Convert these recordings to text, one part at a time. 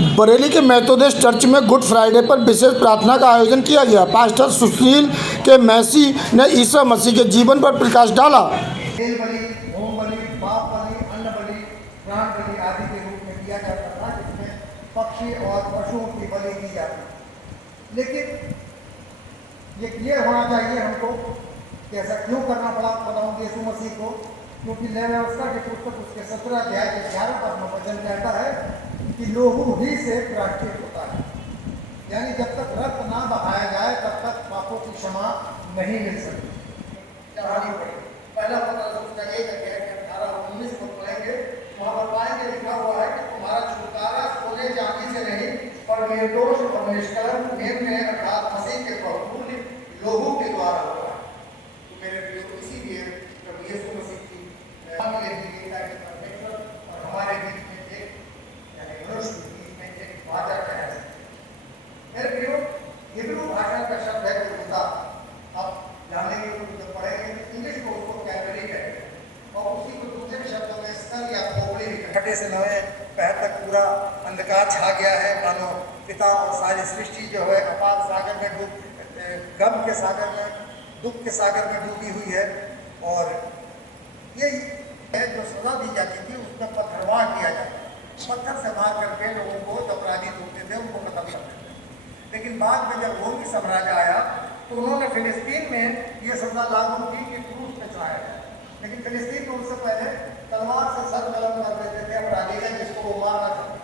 बरेली के Methodist church में good Friday पर विशेष प्रार्थना का आयोजन किया गया। पास्टर सुशील के मैसी ने ईसा मसीह के जीवन पर प्रकाश डाला। तेल बलि, होम बलि, पाप बलि, अन्न बलि, प्राण बलि आदि के रूप में दिया जाता था, जिसमें पक्षी और पशुओं की बलि दी जाती। लेकिन ये क्लियर होना चाहिए हमको कि ऐसा क्यों करना पड़ा खुदावंद यीशु मसीह को, क्योंकि नई व्यवस्था की पुस्तक उसके 17 अध्याय के 11 पद में वचन कहता है कि लोहू ही से प्रायश्चित होता है। यानी जब तक रक्त ना बहाया जाए तब तक पापों की क्षमा नहीं मिल सकती। चढ़ानी पड़ेगी। पहला पत्र उसका 1 अध्याय के 18 और 19 को पढ़ेंगे, वहाँ पर पाएंगे लिखा हुआ है कि तुम्हारा छुटकारा सोने चांदी से नहीं पर निर्दोष और निष्कलंक मेल में अर्थात मसीह के बहुमूल्य लोहू के द्वारा हुआ है। तो मेरे प्रियो, इसीलिए प्रभु यीशु मसीह की परमेश्वर और हमारे बीच में एक यानी मनुष्य के बीच में एक वादा है। मेरे प्रियो, हिब्रू भाषा का शब्द है गुलगुता। आप जानने के लिए जब पढ़ेंगे इंग्लिश में उसको कैलवरी कहते हैं और उसी को दूसरे शब्दों में स्थल या खोपड़ी भी कहते हैं। से 9 पैर तक पूरा अंधकार छा गया है, मानो पिता और सारी सृष्टि जो है अपार सागर में गम के सागर में, दुख के सागर में डूबी हुई है। और ये है जो सजा दी जाती थी उसमें पत्थरवाह किया जाता, पत्थर से मार करके लोगों को जो अपराधी होते थे उनको खत्म कर देते थे। लेकिन बाद में जब रोमी साम्राज्य आया तो उन्होंने फिलिस्तीन में ये सजा लागू की कि क्रूस पे चढ़ाया जाए। लेकिन फिलिस्तीन में उससे पहले तलवार से सर कलम कर देते थे अपराधी का, जिसको वो मारना चाहते।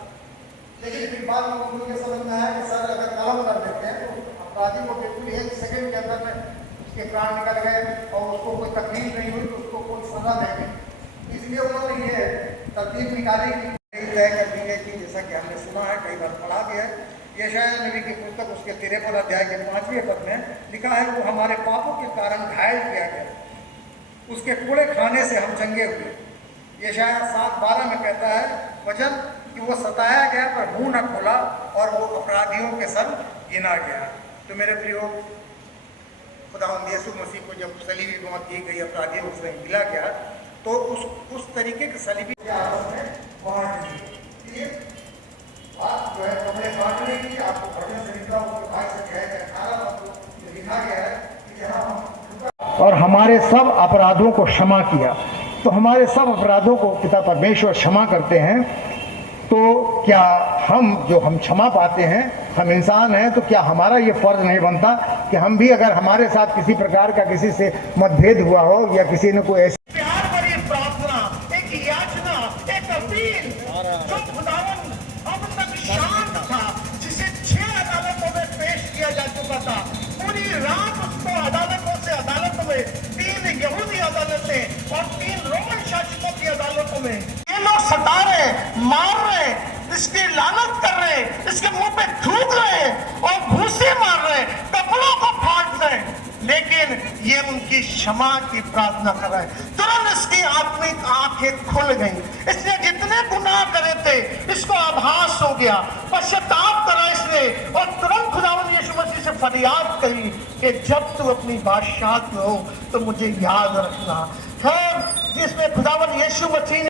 लेकिन फिर बाद में उनको ये समझ में आया कि सर अगर कलम कर देते हैं तो अपराधी को बिल्कुल 1 सेकंड के अंदर में उसके प्राण निकल गए और उसको कोई तकलीफ नहीं हुई तो उसको कोई सजा देंगे। इसलिए उन्होंने ये तरतीब निकाली कि तय कर दी गई थी, जैसा कि हमने सुना है, कई बार पढ़ा भी है। यशायाह नबी की पुस्तक उसके 53 अध्याय के 5वें पद में लिखा है, वो हमारे पापों के कारण घायल किया गया, उसके कूड़े खाने से हम चंगे हुए। यशायाह 7:12 में कहता है वचन कि वो सताया गया पर मुंह न खोला और वो अपराधियों के संग गिना गया। तो मेरे प्रियो, खुदावंद यीशु मसीह को जब सलीबी मौत दी गई, अपराधियों से मिला गया, तो उस तरीके के सलीबी के आपस में बांट दी। ये बात जो है कपड़े बांटने की आपको भजन संहिता उसके 18 लिखा गया है कि जहाँ और हमारे सब अपराधों को क्षमा किया। तो हमारे सब अपराधों को पिता परमेश्वर क्षमा करते हैं। तो क्या हम क्षमा पाते हैं, हम इंसान हैं, तो क्या हमारा ये फर्ज नहीं बनता कि हम भी अगर हमारे साथ किसी प्रकार का किसी से मतभेद हुआ हो या किसी ने कोई ऐसी प्यार भरी प्रार्थना, एक याचना, एक अपील जो खुदावन अब तक शांत था, जिसे 6 अदालतों में पेश किया जा चुका था, पूरी रात उसको अदालतों से अदालतों में, 3 यहूदी अदालतें और 3 रोमन शासकों की अदालतों में ये लोग सता रहे, मार रहे, इसकी लानत कर रहे, इसके मुंह पे थूक रहे और भूसे मार रहे, कपड़ों को फाड़ रहे, लेकिन ये उनकी क्षमा की प्रार्थना कर रहे। तुरंत इसकी आत्मिक आंखें खुल गई। इसने जितने गुनाह करे थे इसको आभास हो गया, पश्चाताप करा इसने और तुरंत खुदावंद यीशु मसीह से फरियाद करी कि जब तू अपनी बादशाह हो तो मुझे याद रखना। फिर जिसमें खुदावंद यीशु मसीह